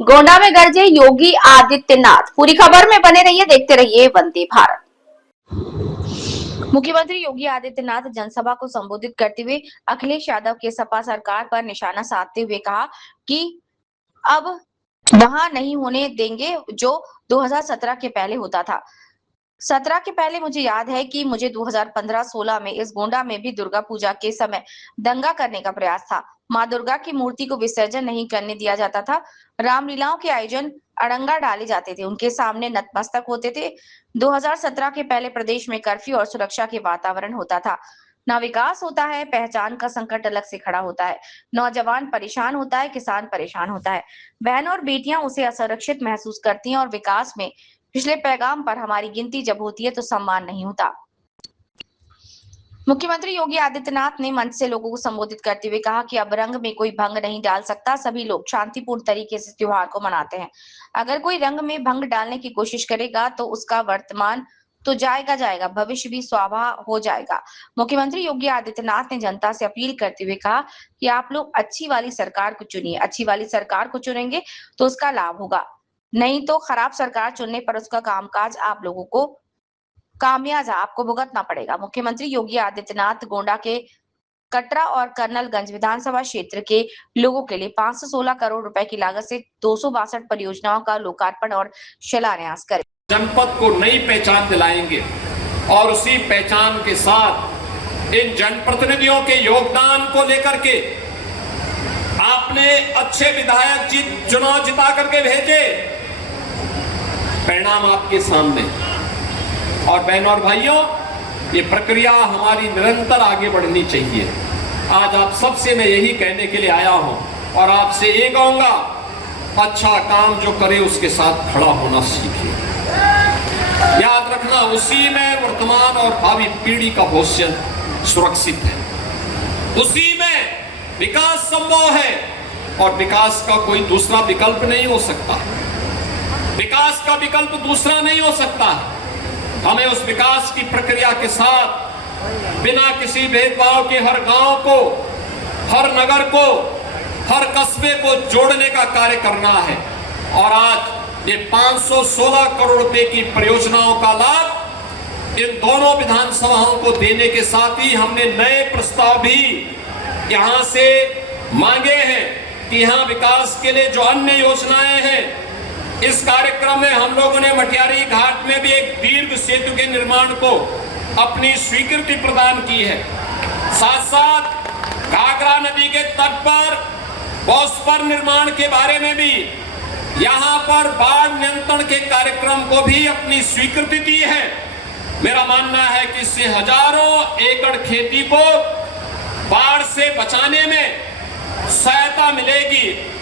गोंडा में गरजे योगी आदित्यनाथ। पूरी खबर में बने रहिए, देखते रहिए वंदे भारत। मुख्यमंत्री योगी आदित्यनाथ जनसभा को संबोधित करते हुए अखिलेश यादव के सपा सरकार पर निशाना साधते हुए कहा कि अब वहां नहीं होने देंगे जो 2017 के पहले होता था। 17 के पहले मुझे याद है कि मुझे 2015-16 में इस गोंडा में भी दुर्गा पूजा के समय दंगा करने का प्रयास था। मां दुर्गा की मूर्ति को विसर्जन नहीं करने दिया जाता था। रामलीलाओं के आयोजन अड़ंगा डाले जाते थे, उनके सामने नतमस्तक होते थे। 2017 के पहले प्रदेश में कर्फ्यू और सुरक्षा के वातावरण होता था। ना विकास होता है, पहचान का संकट अलग से खड़ा होता है। नौजवान परेशान होता है, किसान परेशान होता है, बहन और बेटियां उसे असुरक्षित महसूस करती हैं और विकास में पिछले पैगाम पर हमारी गिनती जब होती है तो सम्मान नहीं होता। मुख्यमंत्री योगी आदित्यनाथ ने मंच से लोगों को संबोधित करते हुए कहा कि अब रंग में कोई भंग नहीं डाल सकता। सभी लोग शांतिपूर्ण तरीके से त्योहार को मनाते हैं। अगर कोई रंग में भंग डालने की कोशिश करेगा तो उसका वर्तमान तो जाएगा, भविष्य भी स्वाहा हो जाएगा। मुख्यमंत्री योगी आदित्यनाथ ने जनता से अपील करते हुए कहा कि आप लोग अच्छी वाली सरकार को चुनिए। अच्छी वाली सरकार को चुनेंगे तो उसका लाभ होगा, नहीं तो खराब सरकार चुनने पर उसका कामकाज आप लोगों को खामियाजा आपको भुगतना पड़ेगा। मुख्यमंत्री योगी आदित्यनाथ गोंडा के कटरा और कर्नलगंज विधानसभा क्षेत्र के लोगों के लिए 516 करोड़ रुपए की लागत से 262 परियोजनाओं का लोकार्पण और शिलान्यास करें। जनपद को नई पहचान दिलाएंगे और उसी पहचान के साथ इन जनप्रतिनिधियों के योगदान को लेकर के आपने अच्छे विधायक चुनाव जिता करके भेजे, परिणाम आपके सामने। और बहनों और भाइयों, ये प्रक्रिया हमारी निरंतर आगे बढ़नी चाहिए। आज आप सबसे मैं यही कहने के लिए आया हूं और आपसे ये कहूंगा, अच्छा काम जो करे उसके साथ खड़ा होना सीखिए। याद रखना, उसी में वर्तमान और भावी पीढ़ी का भविष्य सुरक्षित है, उसी में विकास संभव है और विकास का कोई दूसरा विकल्प नहीं हो सकता। विकास का विकल्प दूसरा नहीं हो सकता। हमें उस विकास की प्रक्रिया के साथ बिना किसी भेदभाव के हर गांव को, हर नगर को, हर कस्बे को जोड़ने का कार्य करना है। और आज ये 516 करोड़ रुपए की परियोजनाओं का लाभ इन दोनों विधानसभाओं को देने के साथ ही हमने नए प्रस्ताव भी यहां से मांगे हैं कि यहां विकास के लिए जो अन्य योजनाएं हैं, इस कार्यक्रम में हम लोगों ने मटियारी घाट में भी एक दीर्घ सेतु के निर्माण को अपनी स्वीकृति प्रदान की है। साथ साथ घाघरा नदी के तट पर बॉस्पर निर्माण के बारे में भी यहां पर बाढ़ नियंत्रण के कार्यक्रम को भी अपनी स्वीकृति दी है। मेरा मानना है कि इससे हजारों एकड़ खेती को बाढ़ से बचाने में सहायता मिलेगी।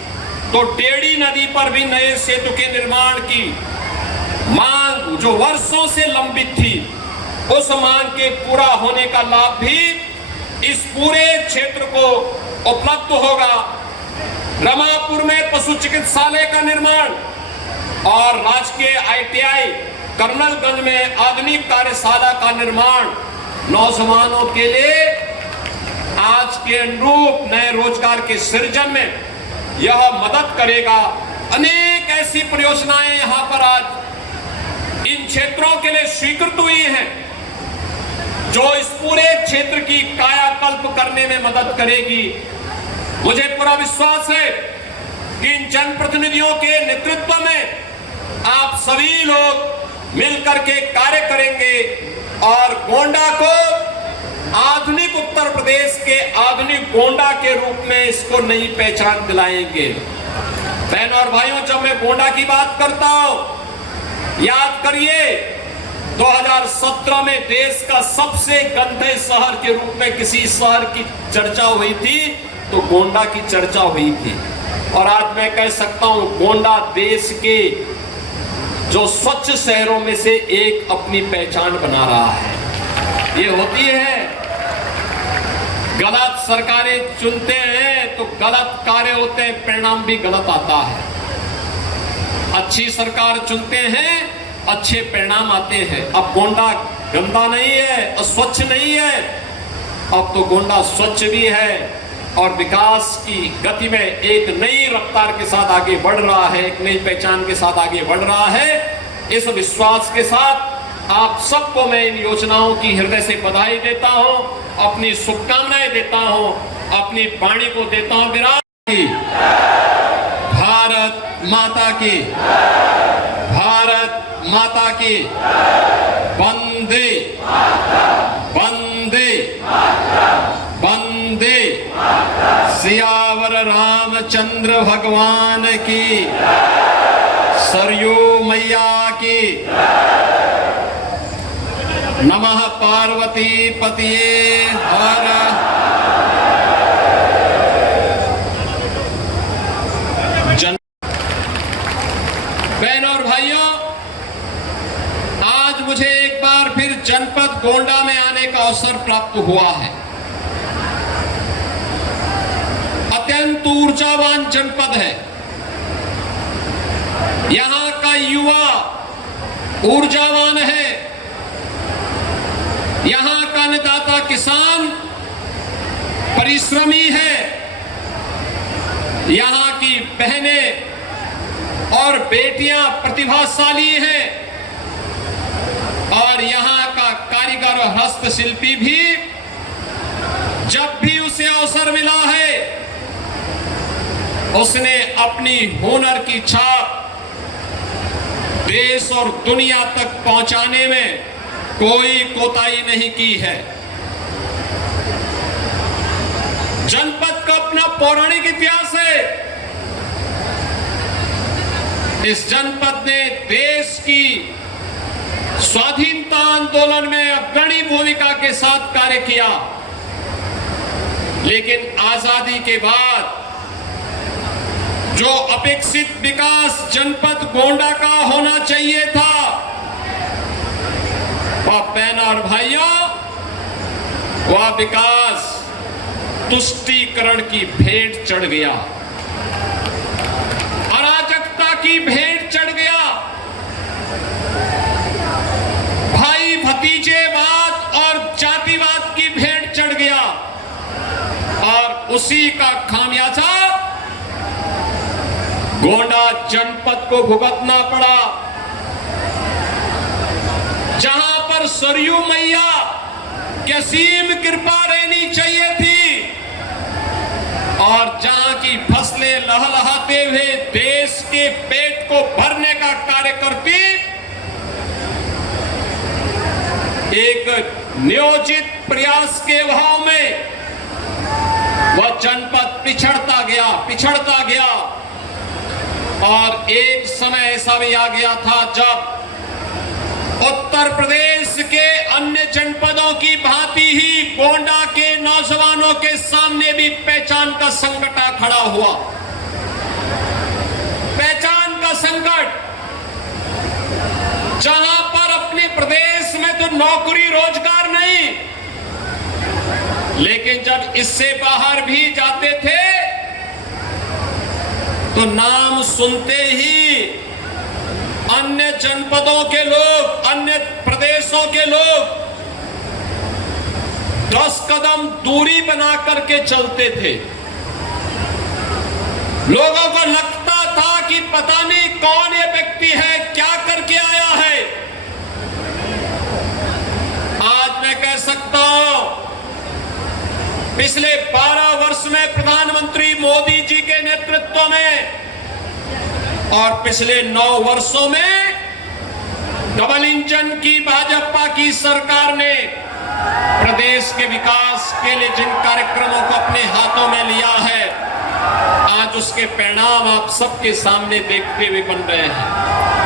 तो टेढ़ी नदी पर भी नए सेतु के निर्माण की मांग जो वर्षों से लंबित थी, उस मांग के पूरा होने का लाभ भी इस पूरे क्षेत्र को उपलब्ध होगा। रमापुर में पशु चिकित्सालय का निर्माण और राजकीय ITI कर्नलगंज में आधुनिक कार्यशाला का निर्माण नौजवानों के लिए आज के अनुरूप नए रोजगार के सृजन में यह मदद करेगा। अनेक ऐसी परियोजनाएं यहां पर आज इन क्षेत्रों के लिए स्वीकृत हुई हैं, जो इस पूरे क्षेत्र की कायाकल्प करने में मदद करेगी। मुझे पूरा विश्वास है कि इन जनप्रतिनिधियों के नेतृत्व में आप सभी लोग मिलकर के कार्य करेंगे और गोंडा को आधुनिक उत्तर प्रदेश के आधुनिक गोंडा के रूप में इसको नई पहचान दिलाएंगे। बहनों और भाइयों, जब मैं गोंडा की बात करता हूं, याद करिए 2017 में देश का सबसे गंदे शहर के रूप में किसी शहर की चर्चा हुई थी तो गोंडा की चर्चा हुई थी। और आज मैं कह सकता हूं, गोंडा देश के जो स्वच्छ शहरों में से एक अपनी पहचान बना रहा है। ये होती है, गलत सरकारें चुनते हैं तो गलत कार्य होते हैं, परिणाम भी गलत आता है। अच्छी सरकार चुनते हैं, अच्छे परिणाम आते हैं। अब गोंडा गंदा नहीं है, अस्वच्छ नहीं है, अब तो गोंडा स्वच्छ भी है, और विकास की गति में एक नई रफ्तार के साथ आगे बढ़ रहा है, एक नई पहचान के साथ आगे बढ़ रहा है। इस विश्वास के साथ आप सबको मैं इन योजनाओं की हृदय से बधाई देता हूं, अपनी शुभकामनाएं देता हूं, अपनी वाणी को देता हूं विराट की। भारत माता की, भारत माता की। वंदे वंदे वंदे। सियावर रामचंद्र भगवान की, सरयू मैया की। नमः पार्वती पतिये हर। बहनों और भाइयों, आज मुझे एक बार फिर जनपद गोंडा में आने का अवसर प्राप्त हुआ है। अत्यंत ऊर्जावान जनपद है। यहां का युवा ऊर्जावान है। यहां का अन्नदाता किसान परिश्रमी है। यहां की बहनें और बेटियां प्रतिभाशाली हैं और यहां का कारीगर और हस्तशिल्पी भी जब भी उसे अवसर मिला है उसने अपनी हुनर की छाप देश और दुनिया तक पहुंचाने में कोई कोताही नहीं की है। जनपद का अपना पौराणिक इतिहास है। इस जनपद ने देश की स्वाधीनता आंदोलन में अग्रणी भूमिका के साथ कार्य किया, लेकिन आजादी के बाद जो अपेक्षित विकास जनपद गोंडा का होना चाहिए था, वह बहनों और भाइयों, वह विकास तुष्टीकरण की भेंट चढ़ गया, अराजकता की भेंट चढ़ गया, भाई भतीजेवाद और जातिवाद की भेंट चढ़ गया और उसी का खामियाजा गोंडा जनपद को भुगतना पड़ा। जहां पर सरयू मैया की असीम कृपा रहनी चाहिए थी और जहां की फसलें लहलहाते हुए देश के पेट को भरने का कार्य करती, एक नियोजित प्रयास के अभाव में वह जनपद पिछड़ता गया और एक समय ऐसा भी आ गया था जब उत्तर प्रदेश के अन्य जनपदों की भांति ही गोंडा के नौजवानों के सामने भी पहचान का संकट आ खड़ा हुआ। पहचान का संकट, जहां पर अपने प्रदेश में तो नौकरी रोजगार नहीं, लेकिन जब इससे बाहर भी जाते थे तो नाम सुनते ही अन्य जनपदों के लोग, अन्य प्रदेशों के लोग 10 कदम दूरी बना करके चलते थे। लोगों को लगता था कि पता नहीं कौन ये व्यक्ति है, क्या करके आया है। आज मैं कह सकता हूं, पिछले 12 वर्ष में प्रधानमंत्री मोदी जी के नेतृत्व में और पिछले 9 वर्षों में डबल इंजन की भाजपा की सरकार ने प्रदेश के विकास के लिए जिन कार्यक्रमों को अपने हाथों में लिया है, आज उसके परिणाम आप सबके सामने देखते हुए बन रहे हैं।